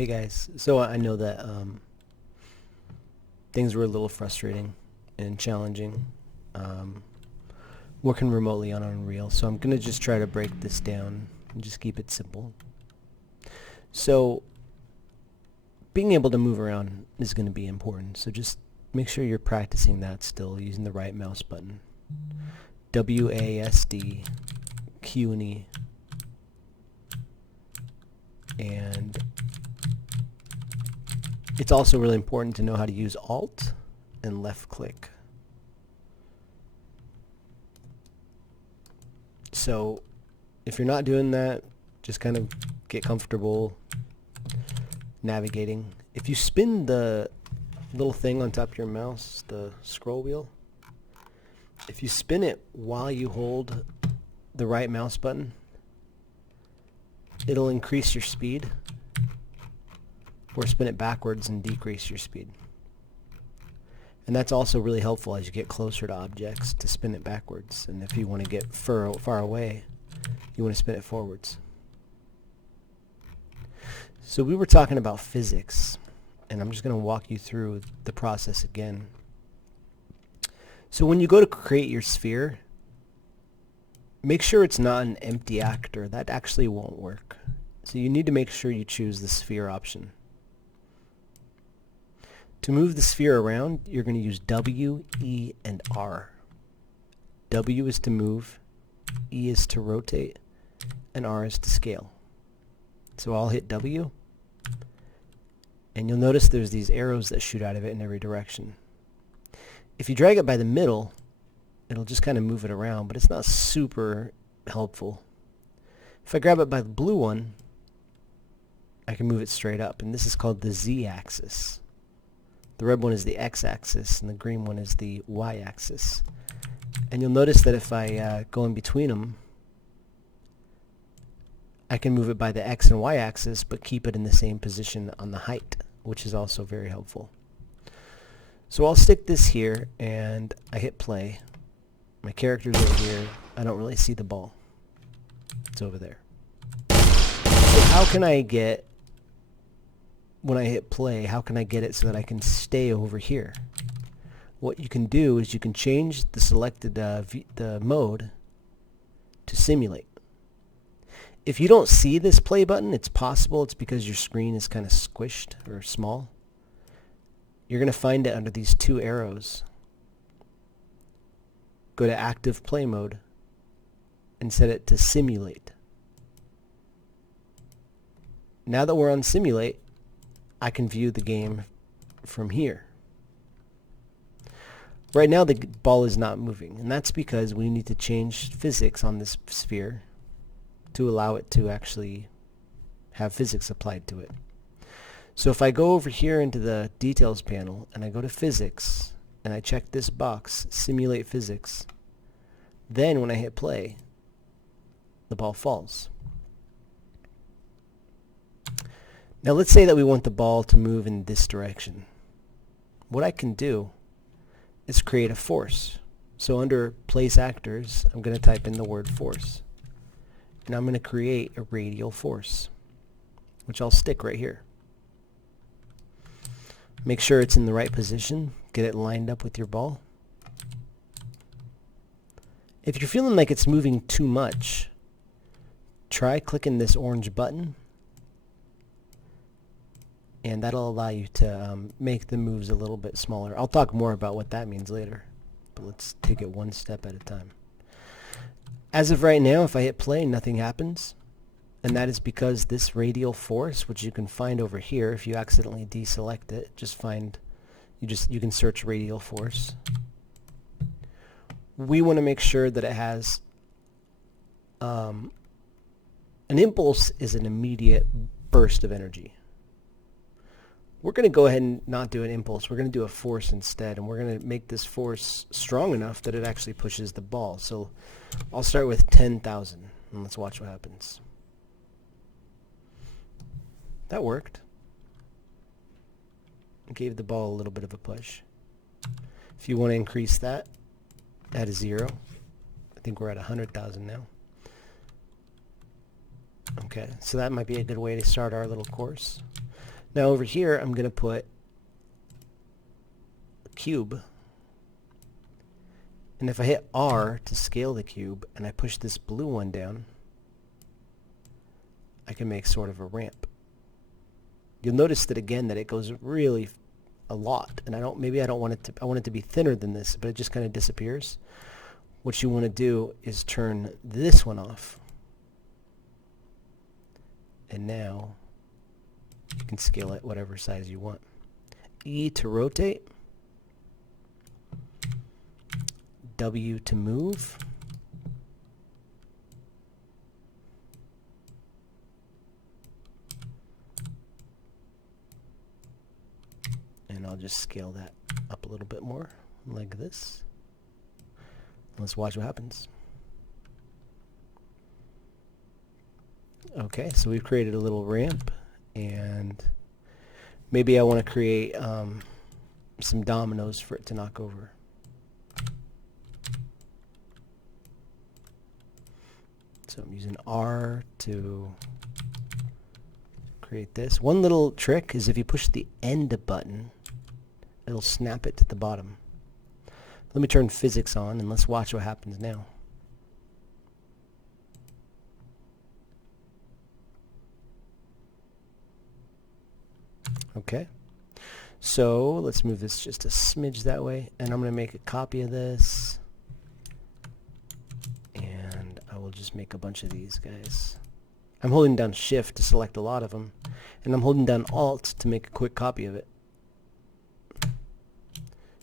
Hey guys, so I know that things were a little frustrating and challenging working remotely on Unreal, so I'm going to just try to break this down and just keep it simple. So being able to move around is going to be important, so just make sure you're practicing that still using the right mouse button. WASD, Q and E, and it's also really important to know how to use Alt and left click. So if you're not doing that, just kind of get comfortable navigating. If you spin the little thing on top of your mouse, the scroll wheel, if you spin it while you hold the right mouse button, it'll increase your speed, or spin it backwards and decrease your speed. And that's also really helpful as you get closer to objects to spin it backwards. And if you want to get far away, you want to spin it forwards. So we were talking about physics, and I'm just going to walk you through the process again. So when you go to create your sphere, make sure it's not an empty actor. That actually won't work. So you need to make sure you choose the sphere option. To move the sphere around, you're going to use W, E, and R. W is to move, E is to rotate, and R is to scale. So I'll hit W, and you'll notice there's these arrows that shoot out of it in every direction. If you drag it by the middle, it'll just kind of move it around, but it's not super helpful. If I grab it by the blue one, I can move it straight up, and this is called the Z-axis. The red one is the X-axis, and the green one is the Y-axis. And you'll notice that if I go in between them, I can move it by the X and Y-axis, but keep it in the same position on the height, which is also very helpful. So I'll stick this here, and I hit play. My character's over here. I don't really see the ball. It's over there. So how can I get, when I hit play, how can I get it so that I can stay over here? What you can do is you can change the selected the mode to simulate. If you don't see this play button, it's possible it's because your screen is kind of squished or small. You're going to find it under these two arrows. Go to active play mode and set it to simulate. Now that we're on simulate, I can view the game from here. Right now the ball is not moving, and that's because we need to change physics on this sphere to allow it to actually have physics applied to it. So if I go over here into the details panel and I go to physics and I check this box, simulate physics, then when I hit play, the ball falls. Now let's say that we want the ball to move in this direction. What I can do is create a force. So under place actors, I'm going to type in the word force. And I'm going to create a radial force, which I'll stick right here. Make sure it's in the right position. Get it lined up with your ball. If you're feeling like it's moving too much, try clicking this orange button, and that'll allow you to make the moves a little bit smaller. I'll talk more about what that means later, but let's take it one step at a time. As of right now, if I hit play, nothing happens, and that is because this radial force, which you can find over here if you accidentally deselect it, you can search radial force. We want to make sure that it has an impulse is an immediate burst of energy. We're going to go ahead and not do an impulse. We're going to do a force instead, and we're going to make this force strong enough that it actually pushes the ball. So I'll start with 10,000, and let's watch what happens. That worked. It gave the ball a little bit of a push. If you want to increase that, add a 0. I think we're at 100,000 now. Okay, so that might be a good way to start our little course. Now over here, I'm going to put a cube. And if I hit R to scale the cube, and I push this blue one down, I can make sort of a ramp. You'll notice that again that it goes really a lot, and maybe I don't want it to, I want it to be thinner than this, but it just kind of disappears. What you want to do is turn this one off. And now you can scale it whatever size you want. E to rotate. W to move. And I'll just scale that up a little bit more, like this. Let's watch what happens. Okay, so we've created a little ramp, and maybe I want to create some dominoes for it to knock over. So I'm using R to create this. One little trick is if you push the end button, it'll snap it to the bottom. Let me turn physics on and let's watch what happens now. Okay, so let's move this just a smidge that way, and I'm going to make a copy of this, and I will just make a bunch of these guys. I'm holding down Shift to select a lot of them, and I'm holding down Alt to make a quick copy of it.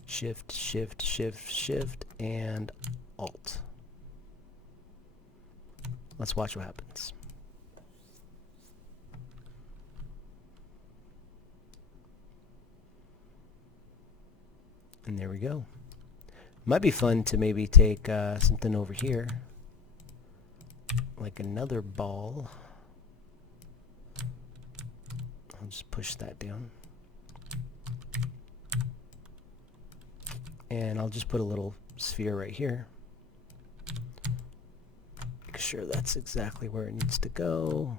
Shift, Shift, Shift, Shift, and Alt. Let's watch what happens. And there we go. Might be fun to maybe take something over here, like another ball. I'll just push that down. And I'll just put a little sphere right here. Make sure that's exactly where it needs to go.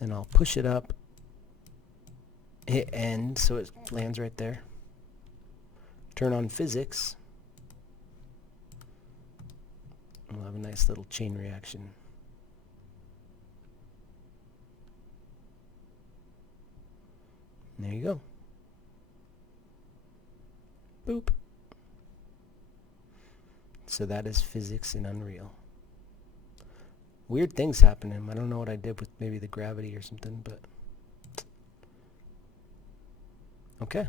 And I'll push it up, hit end so it lands right there. Turn on physics. We'll have a nice little chain reaction. And there you go. Boop. So that is physics in Unreal. Weird things happen to him. I don't know what I did with maybe the gravity or something, but okay.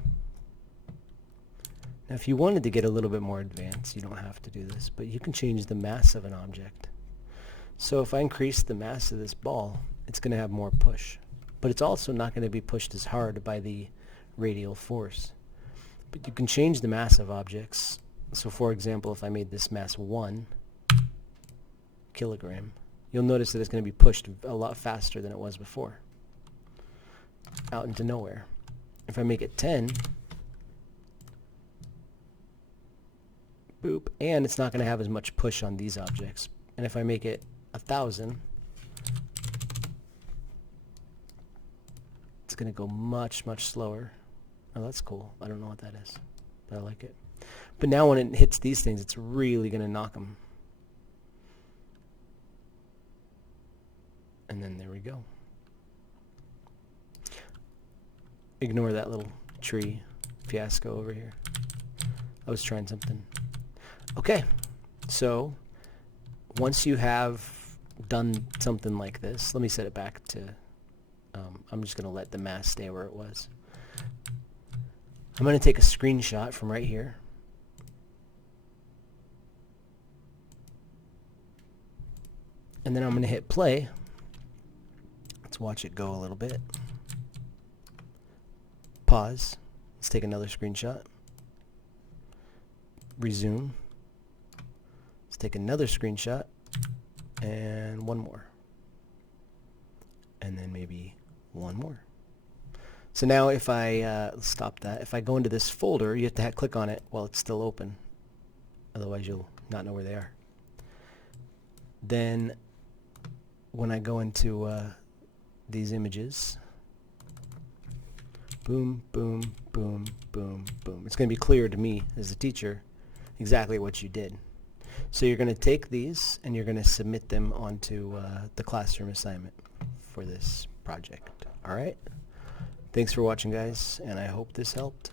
Now if you wanted to get a little bit more advanced, you don't have to do this, but you can change the mass of an object. So if I increase the mass of this ball, it's going to have more push. But it's also not going to be pushed as hard by the radial force. But you can change the mass of objects. So for example, if I made this mass 1 kilogram, you'll notice that it's going to be pushed a lot faster than it was before, out into nowhere. If I make it 10, boop, and it's not going to have as much push on these objects. And if I make it 1,000, it's going to go much, much slower. Oh, that's cool. I don't know what that is, but I like it. But now when it hits these things, it's really going to knock them. And then there we go. Ignore that little tree fiasco over here. I was trying something. Okay, so once you have done something like this, let me set it back to, I'm just going to let the mass stay where it was. I'm going to take a screenshot from right here. And then I'm going to hit play. Let's watch it go a little bit. Pause. Let's take another screenshot. Resume. Let's take another screenshot. And one more. And then maybe one more. So now if I stop that, if I go into this folder, you have to click on it while it's still open. Otherwise you'll not know where they are. Then when I go into these images, Boom, boom, boom, boom, boom. It's going to be clear to me as a teacher exactly what you did. So you're going to take these and you're going to submit them onto the classroom assignment for this project. All right? Thanks for watching, guys, and I hope this helped.